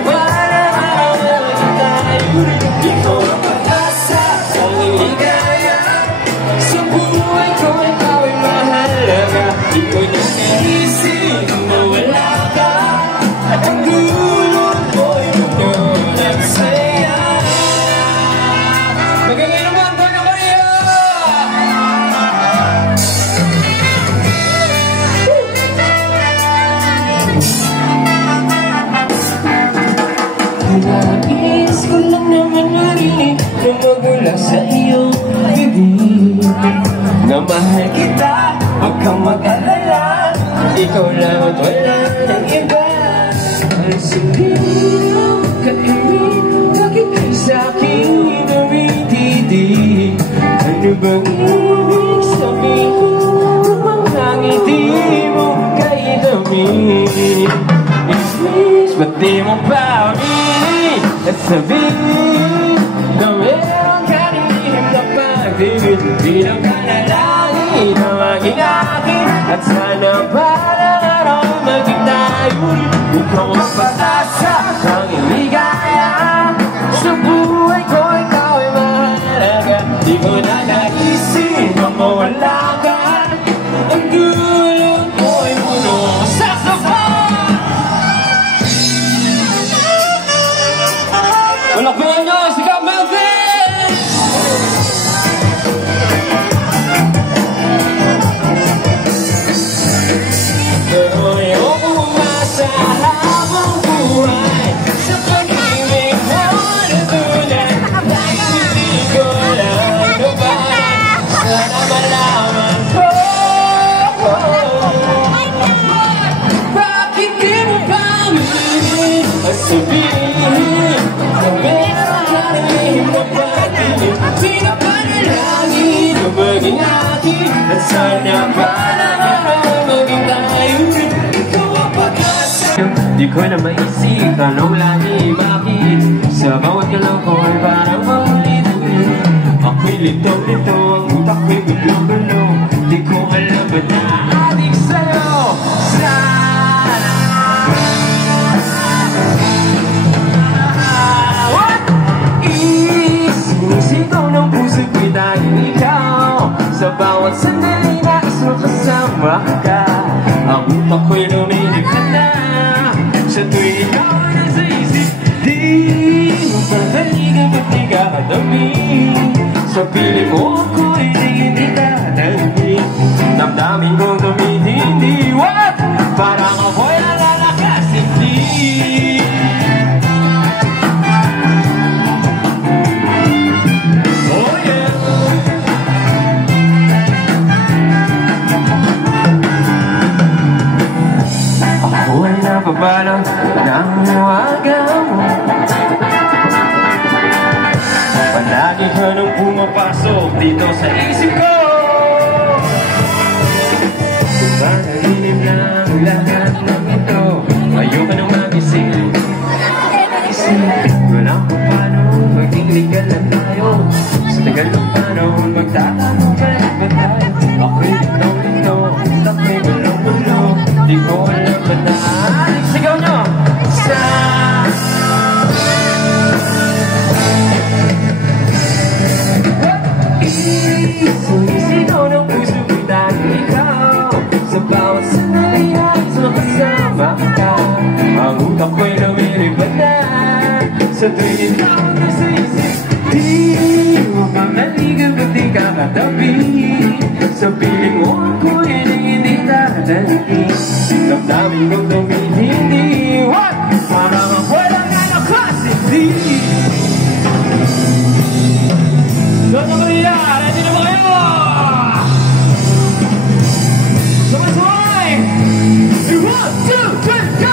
parang araw na maging tayo. Ikaw ang pag-asa, tanging ligaya. Sa buhay ko, ikaw ay mahalaga. Di ko na naisip na wala ka. At ang dulo ko'y mundo at saya. Magiging naman ko na kayo! Nais ko lang naman marinig na magmula sa iyong bibig na mahal kita, huwag kang mag-alala. Ikaw lang at wala ng iba. Ang sabihin kaibig, bakit kayo sa'king dumitidig? Ano bang ibig sabihin ng mga ngiti mo kay dami? Please, ba't di mo pa aminin at sabihin na meron ka rin lihim na pag-ibig? Bilang ka na langit na maging akin at sana parang araw maging tayo. Ikaw ang pag-asa, tanging ligaya. Sa buhay ko, ikaw ay mahalaga. Di ko na naisip na mawala ka. Ang dulo ko ay puno sa sapat. Malakpan nyo si Kap Melvin! Pero ayoko umasa habang buhay sa pag-ibig mo na tunay. Kahit hindi ko lang gabayan, sana malaman ko. Bakit di mo pa aminin at sabihin na meron ka rin lihim na pag-ibig? Pinapanalangin na maging akin at sana parang araw maging tayo. Ikaw ang pag-asa. Di ko na maisip anong lagi bakit sa bawat galaw ko ay parang maulit-ulit. Ako'y lito-lito, ang utak ko'y gulo-gulo. Di ko alam ba't naadik sa'yo. Sana sinisigaw ng puso ko'y dahil ikaw. Sa bawat sandali nais mo kasama ka. Ang utak ko'y lumilig ka na. Sa tuwing ikaw na nasa isip, di mo pahaligan ba't di ka katabi? Sa piling mo ako'y hindi tatanggi. Damdamin kong tumitindi. What? Parang ako'y nalalakas, hindi. Oh yeah. Ako ay napapalang ng waga mo. Palagi ka nang pumapasok dito sa isip ko. Kung ba nalilim na ang lahat ng ito, ayoko nang magising. Walang kung paano magtigligan lang tayo. Sa tagal ng panahon magtatamo pa rin ba tayo? Ako'y lito-lito, ako'y gulo-gulo. Di ko alam ba't naaalik. Sigaw nyo! Sumisigaw ng puso ko dahil ikaw. Sa bawat sandali nais mo kasama ka. Ang utak ko'y lumilipad na. Sa tuwing ikaw nasa isip, di mo mamaligan ba't di ka katabi? Sa piling mo ako'y hindi tatanggi. Damdamin kong tumihindi. What? Parang ako'y lang nalakas, hindi. Dona Maria, ready na ba kayo? Sabay-sabay! 1, 2, 3, go!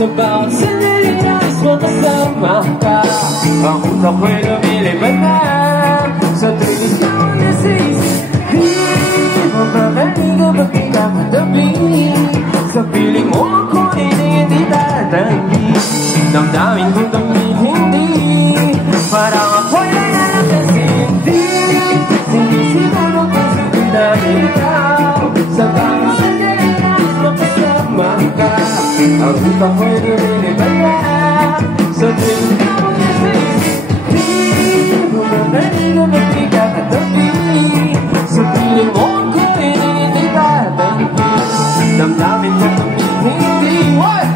Sa bawat sandali nais mo kasama ka. Ang utak ko'y lumilipad na sa tuwing ikaw nasa isip. Di mo makaligo pag pinakatabi. Sa piling mo ako hindi tatanggi. Damdamin kong hindi parang ako'y nangyayang kasi hindi. Sinisipon mo kung sabi namin ikaw. Sa bawat sandali nais mo kasama ka. Ang utak ko'y lumilipad na sa tuwing ikaw nasa isip. Di mo makaligo pag pinakatabi. Sa piling mo ako hindi tatanggi. Damdamin mo kung hindi. What?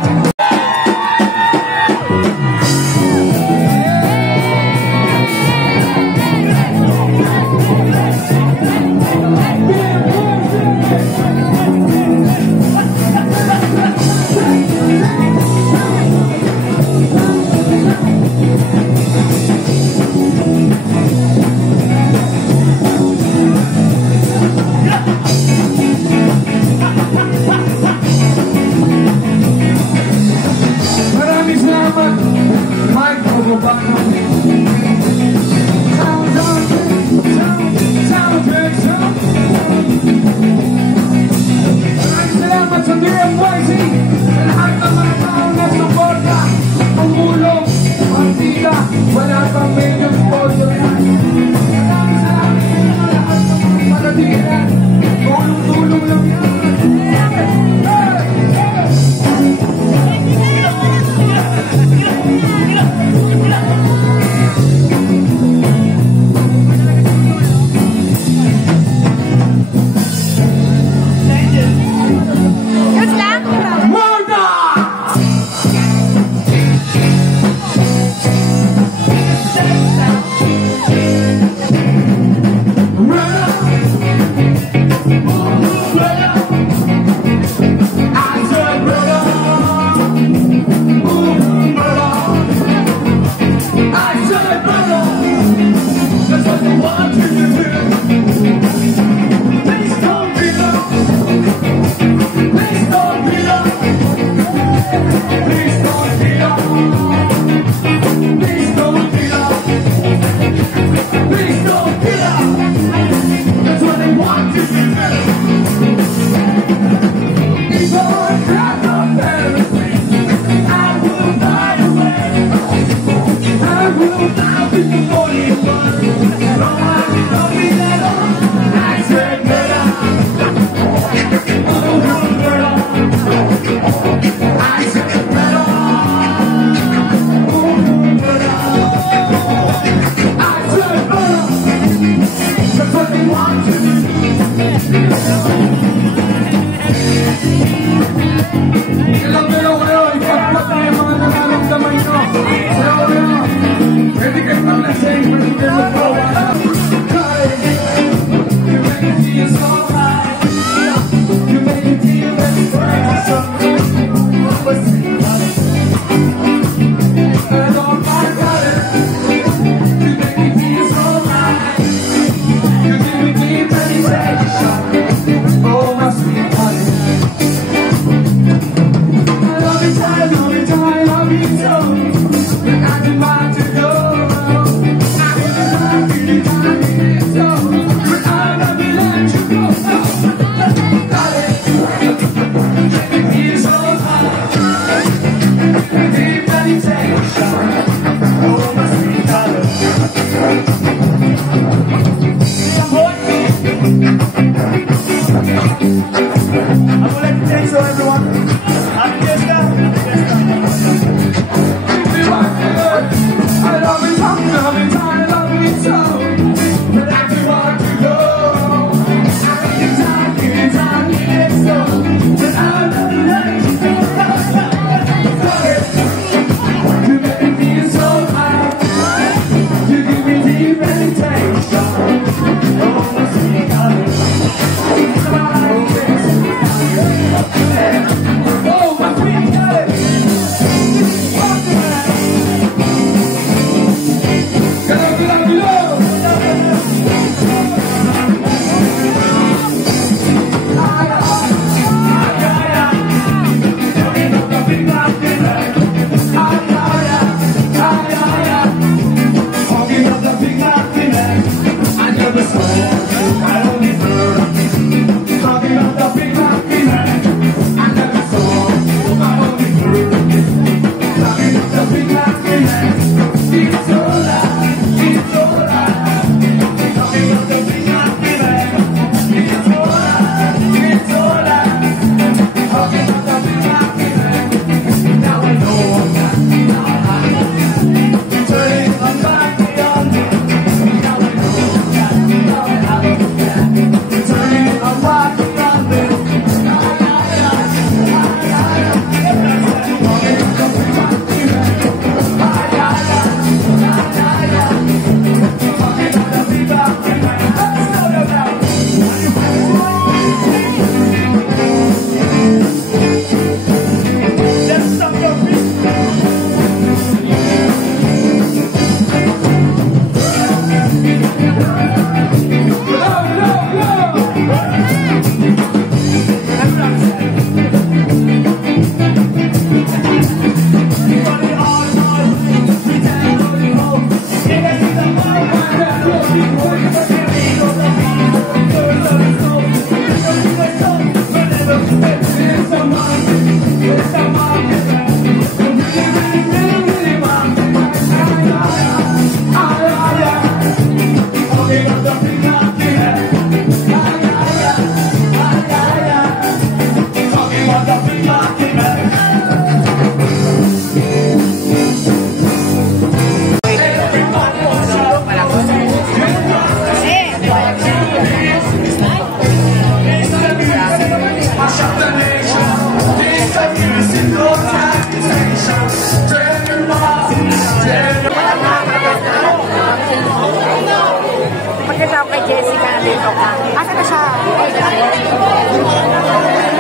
Yeah.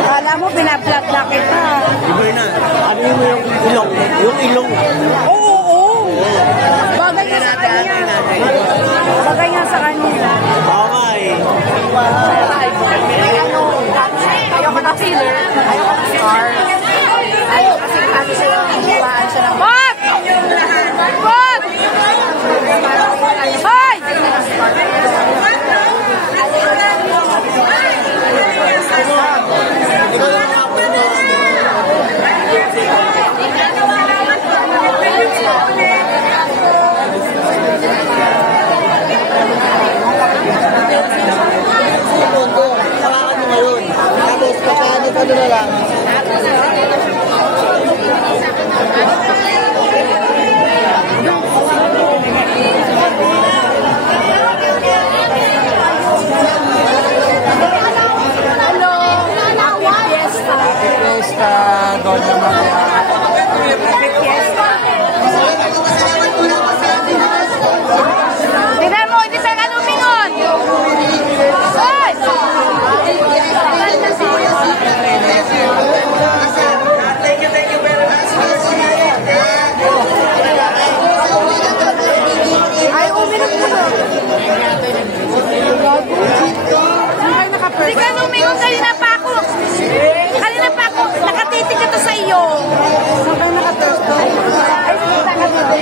Kala mo, pinaplot na kita. Iba na. Ano mo yung ilong? Yung ilong. Oo, oo. Bagay nga sa kanya. Bagay nga sa kanya. Okay. Ayoko na filler. Ayoko na scar. Ayoko kasi ano siya, hiwaan siya ng... Bot! Bot! Hoy! Ano na lang? Doña Maria. Tignan mo, hindi sa aluminum! Hoy! Ay, uminom ko na. Hindi ka lumingon, kanina pa ako. Kanina pa ako, nakatitig ka to sa iyo. Sabay nakatitig. Ay, kita ka to.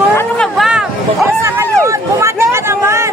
Ano ka ba? O sa ngayon, bumati ka naman.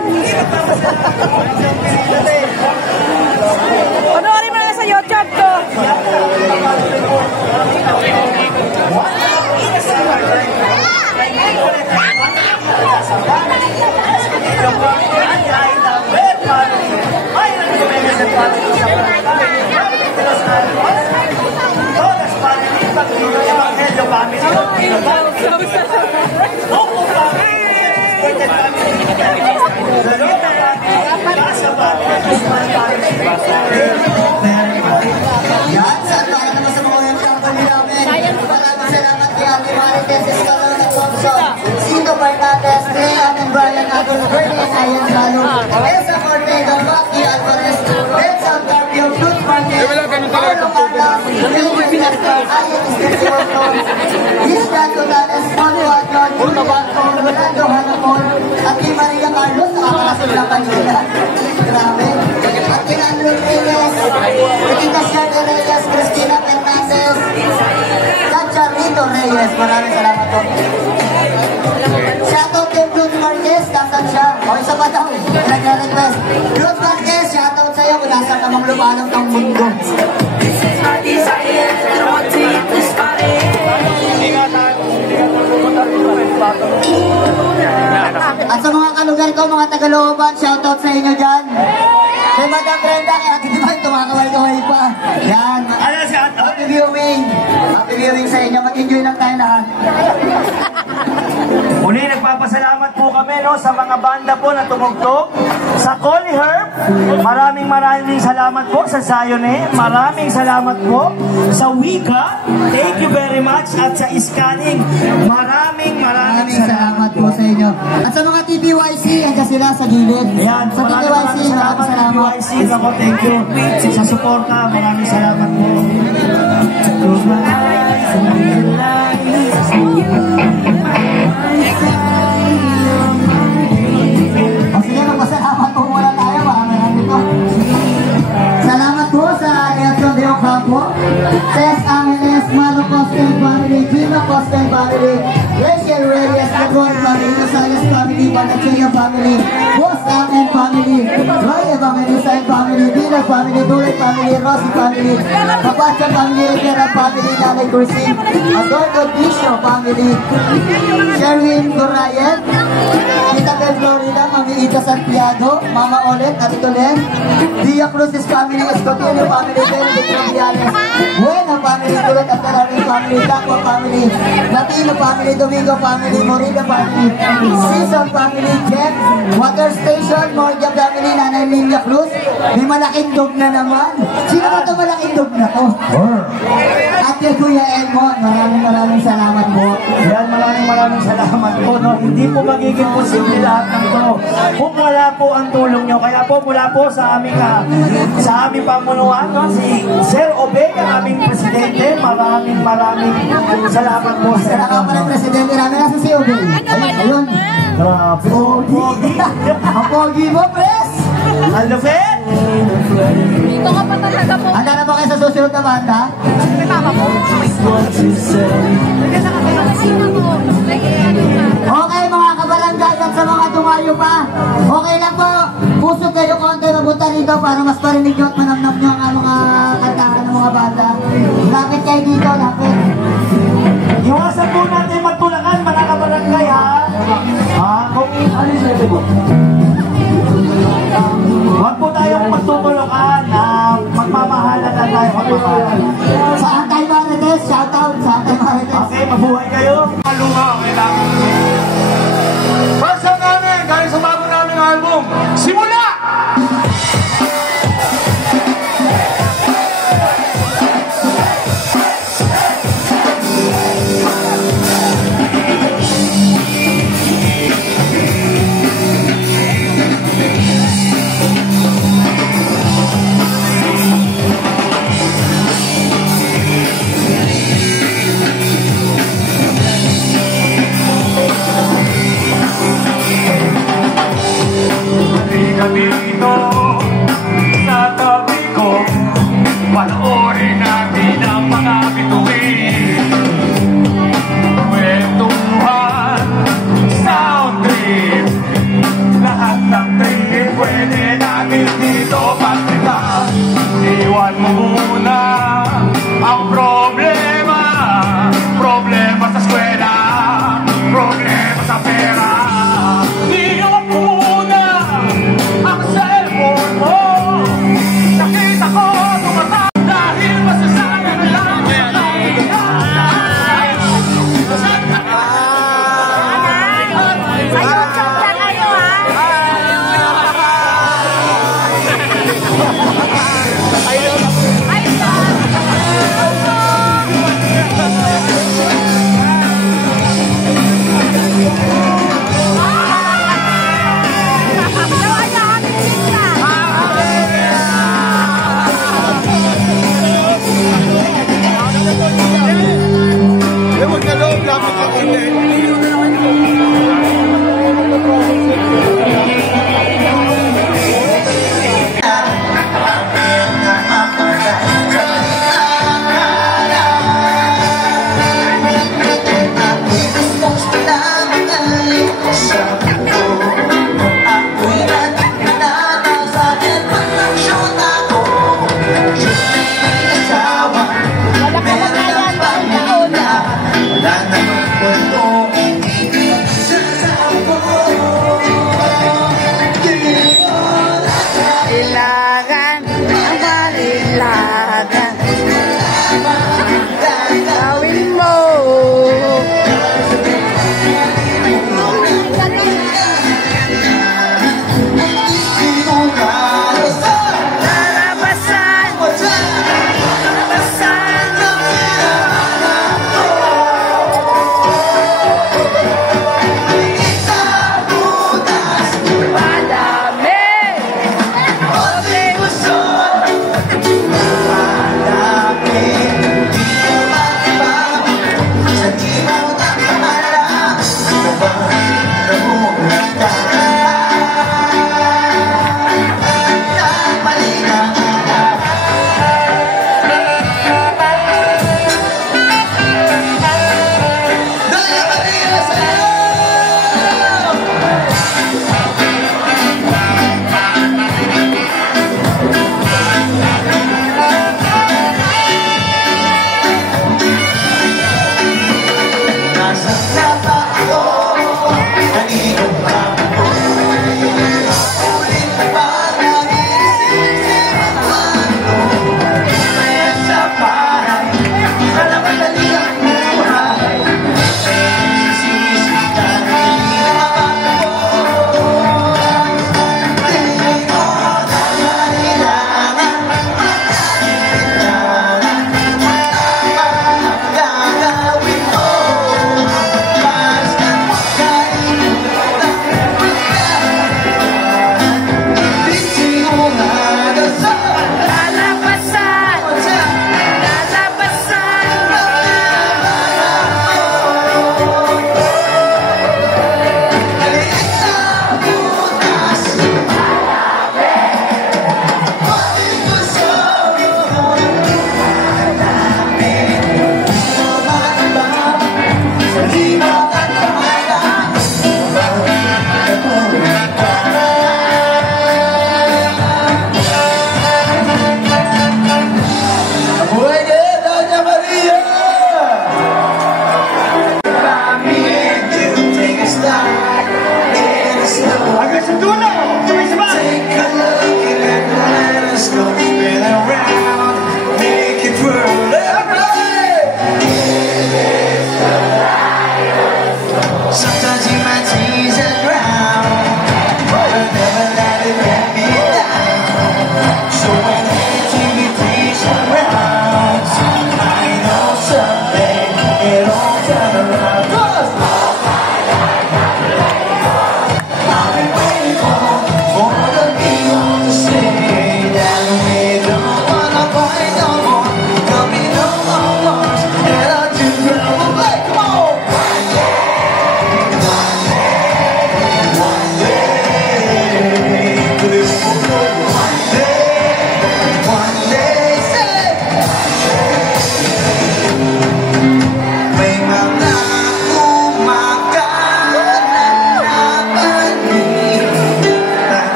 Cortez, Escalona, Thompson, Cito Fernandez, Clean and Brian Agos, Bernie, Ayan Galo, Elsa Cortez, Maki Alvarez, Elsa Carpio, Fruit Marquez, Paulo Carlos, William Gaspar, Ayan Escalona, Isdan Tutanes, Mono Adyon, Julia, Rolando Hanapol, at kay Maria Carlos, nakakarasul lang kanila. Grabe. At kay Andrew Reyes, Rita Sherry Reyes, Cristina Fernandez, at Charlito Reyes. Maraming salamat po. Shoutout kay Fruit Marquez, nasan siya? O, isa pa daw. Nagre-request. Fruit Marquez, shoutout sa'yo kung nasan namang lumalong ng mundo. At sa mga kalugar ko, mga Tagalooban, shoutout sa inyo dyan. Kay Madam Brenda, kaya hindi ba tumakaway-kaway pa. Yan. Happy viewing. Happy viewing sa inyo. Mag-enjoy lang tayo lahat. Muli, nagpapasalamat po kami sa mga banda po na tumugtog. Sa Collie Herb, maraming salamat po. Sa Zione, maraming salamat po. Sa Wika, thank you very much. At sa Scanning, maraming salamat po sa inyo. At sa mga TPYC, andyan sila sa gilid. Ayan, sa TPYC, maraming salamat. TPYC, thank you. Sa suporta, maraming salamat po. O sige, magpasalamat po muna tayo. Maraming po. Salamat po sa Nelson de Ocampo, Tess Angeles, Maro Costel family, Gino Costel family, Rachel Reyes, Edward family, Rosales family, Banachea family, Boss Amen family, Roy Evangelista and family, Dina family, Dulay family, Rossi family, Papacha family, Rivera family, Nanay Cursin, Adorno Bisho family, Sherwin Gorayen, Tita Bel Florida, Mami Ita Santiago, Mama Olet, Atito Len, Dia Cruz's family, Escotillo family, Benedict Rombiales, Buena family, Tulad at Terrarin family, Taqua family, Latino family, Domingo family, Morida family, Season family, Jem, Water Station, Mordia family, Nanay Lilia Cruz, may malaking dog na naman. Sino ba ito malaking dog na to? At kay Kuya Elmon, maraming salamat po. Yan, maraming salamat po. Hindi po magiging posible lahat ng ito kung wala po ang tulong nyo. Kaya po mula po sa aming pamunuan, si Sir Obey, ang aming presidente, maraming salamat po. Salamat po ng presidente namin. Nasa si Obey? Ayun. Grabe. Ang pogi mo, pres! Ang lupit! Dito ka pa talaga po. Handa na ba kayo sa susunod na banda? May mama mo. Okay mga kabarangay at sa mga tumayo pa. Okay lang po. Puso kayo konti mabuta rito para mas parinig nyo at manamnam nyo ang mga kantahan ng mga banda. Lapit kayo dito, lapit. Iwasan po natin magtulakan, mga kabarangay, ha? Kung ano yung sabi mo? Huwag po tayong magtutulukan na magmamahalan na tayo magmamahalan. Sa Antay Marites, shoutout sa Antay Marites. Okay, mabuhay kayo. Malunga, okay lang. First song namin, galing sa bago namin album, Simula!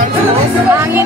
Hangin